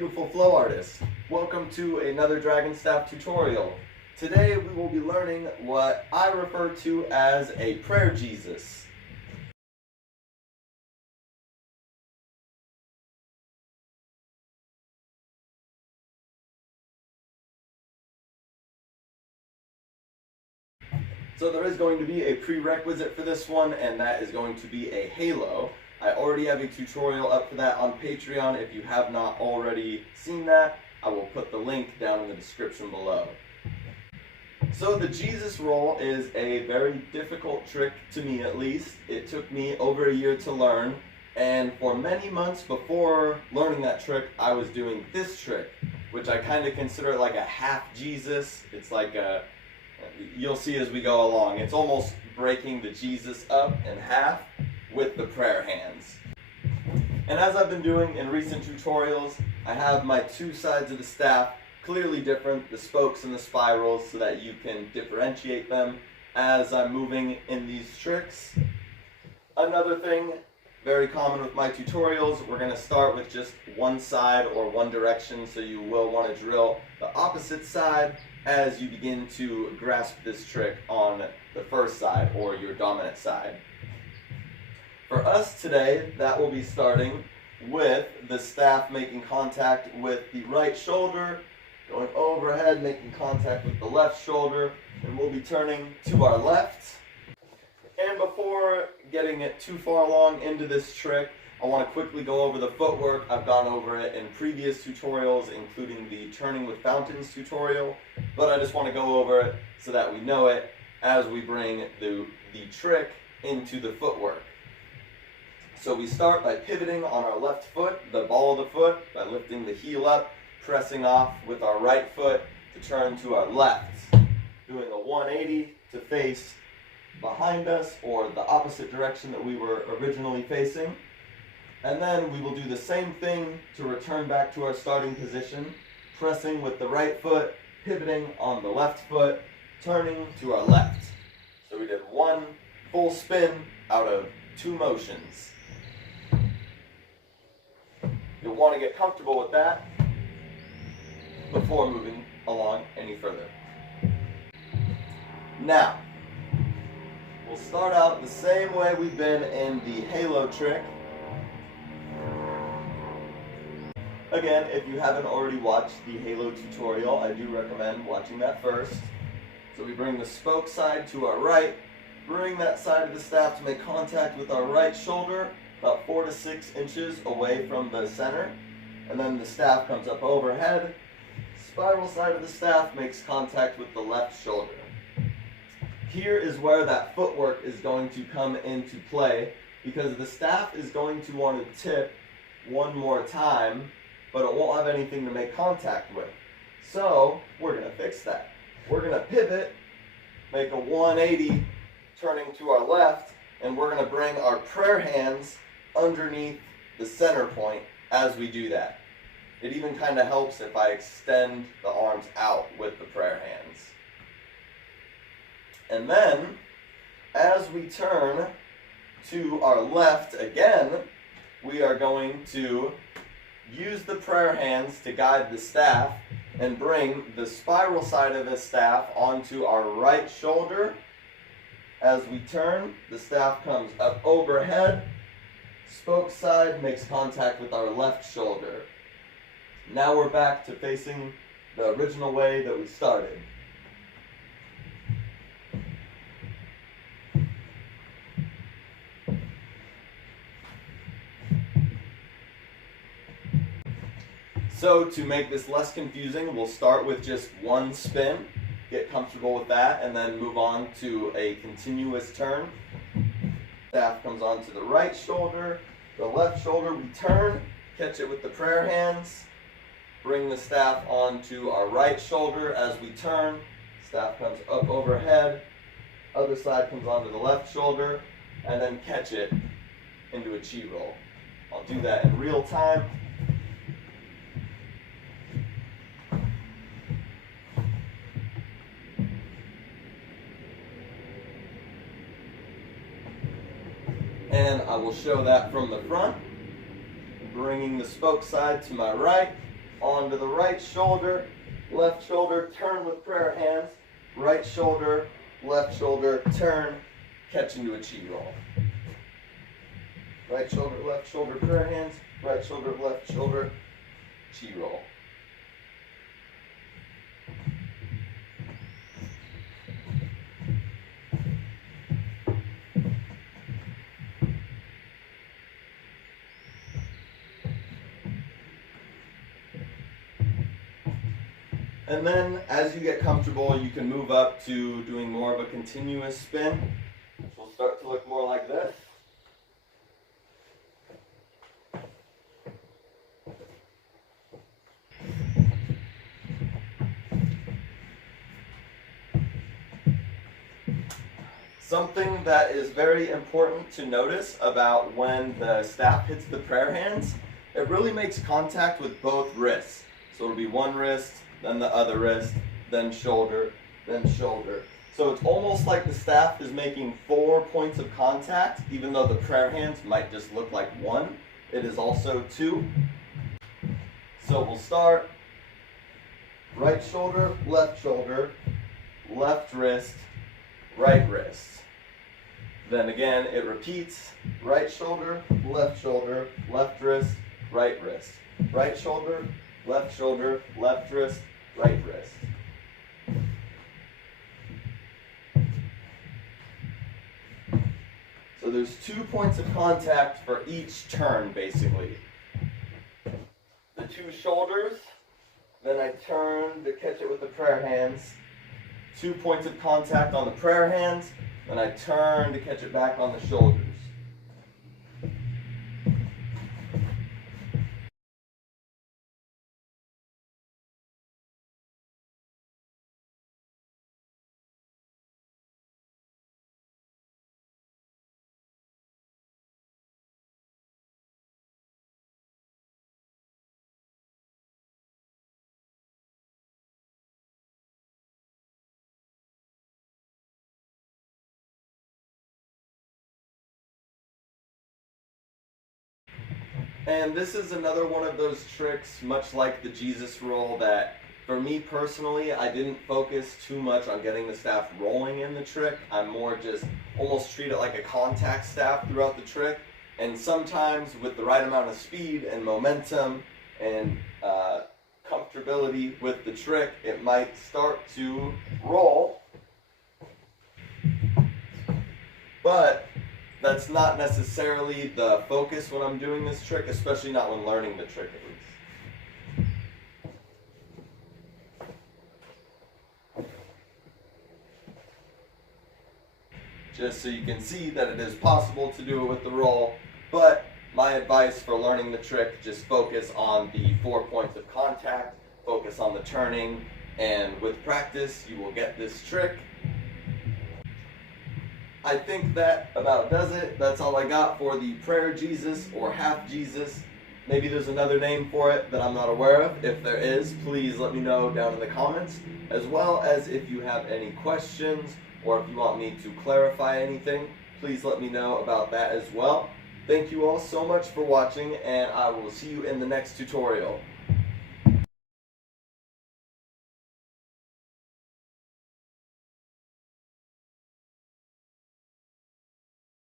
beautiful flow artists. Welcome to another Dragonstaff tutorial. Today we will be learning what I refer to as a prayer Jesus. So there is going to be a prerequisite for this one, and that is going to be a halo. I already have a tutorial up for that on Patreon. If you have not already seen that, I will put the link down in the description below. So the Jesus roll is a very difficult trick, to me at least. It took me over a year to learn, and for many months before learning that trick, I was doing this trick, which I kind of consider like a half Jesus. It's like a, you'll see as we go along, it's almost breaking the Jesus up in half with the prayer hands. And as I've been doing in recent tutorials, I have my two sides of the staff clearly different, the spokes and the spirals, so that you can differentiate them as I'm moving in these tricks. Another thing very common with my tutorials, we're going to start with just one side or one direction, so you will want to drill the opposite side as you begin to grasp this trick on the first side or your dominant side. For us today, that will be starting with the staff making contact with the right shoulder, going overhead, making contact with the left shoulder, and we'll be turning to our left. And before getting it too far along into this trick, I want to quickly go over the footwork. I've gone over it in previous tutorials, including the turning with fountains tutorial, but I just want to go over it so that we know it as we bring the trick into the footwork. So we start by pivoting on our left foot, the ball of the foot, by lifting the heel up, pressing off with our right foot to turn to our left, doing a 180 to face behind us or the opposite direction that we were originally facing. And then we will do the same thing to return back to our starting position, pressing with the right foot, pivoting on the left foot, turning to our left. So we did one full spin out of two motions. You'll want to get comfortable with that before moving along any further. Now, we'll start out the same way we've been in the halo trick. Again, if you haven't already watched the halo tutorial, I do recommend watching that first. So we bring the spoke side to our right, bring that side of the staff to make contact with our right shoulder, about 4 to 6 inches away from the center, and then the staff comes up overhead. Spiral side of the staff makes contact with the left shoulder. Here is where that footwork is going to come into play, because the staff is going to want to tip one more time, but it won't have anything to make contact with. So we're going to fix that. We're going to pivot, make a 180 turning to our left, and we're going to bring our prayer hands underneath the center point as we do that. It even kind of helps if I extend the arms out with the prayer hands. And then, as we turn to our left again, we are going to use the prayer hands to guide the staff and bring the spiral side of the staff onto our right shoulder. As we turn, the staff comes up overhead. Spoke side makes contact with our left shoulder. Now we're back to facing the original way that we started. So to make this less confusing, we'll start with just one spin, get comfortable with that, and then move on to a continuous turn. Staff comes onto the right shoulder, the left shoulder, we turn, catch it with the prayer hands, bring the staff onto our right shoulder as we turn, staff comes up overhead, other side comes onto the left shoulder, and then catch it into a chi roll. I'll do that in real time. And I will show that from the front, bringing the spoke side to my right, onto the right shoulder, turn with prayer hands, right shoulder, turn, catch into a chi roll. Right shoulder, left shoulder, prayer hands, right shoulder, left shoulder, chi roll. And then as you get comfortable, you can move up to doing more of a continuous spin, which will start to look more like this. Something that is very important to notice about when the staff hits the prayer hands, it really makes contact with both wrists. So it'll be one wrist, then the other wrist, then shoulder, then shoulder. So it's almost like the staff is making 4 points of contact, even though the prayer hands might just look like one. It is also 2. So we'll start right shoulder, left wrist, right wrist. Then again, it repeats, right shoulder, left wrist, right wrist. Right shoulder, left wrist, right wrist. So there's 2 points of contact for each turn, basically. The 2 shoulders, then I turn to catch it with the prayer hands. 2 points of contact on the prayer hands, then I turn to catch it back on the shoulders. And this is another one of those tricks, much like the Jesus roll, that for me personally, I didn't focus too much on getting the staff rolling in the trick. I more just almost treat it like a contact staff throughout the trick. And sometimes with the right amount of speed and momentum and comfortability with the trick, it might start to roll. But that's not necessarily the focus when I'm doing this trick, especially not when learning the trick at least. Just so you can see that it is possible to do it with the roll, but my advice for learning the trick, just focus on the 4 points of contact, focus on the turning, and with practice you will get this trick. I think that about does it. That's all I got for the prayer Jesus or half Jesus. Maybe there's another name for it that I'm not aware of. If there is, please let me know down in the comments, as well as if you have any questions or if you want me to clarify anything, please let me know about that as well. Thank you all so much for watching, and I will see you in the next tutorial.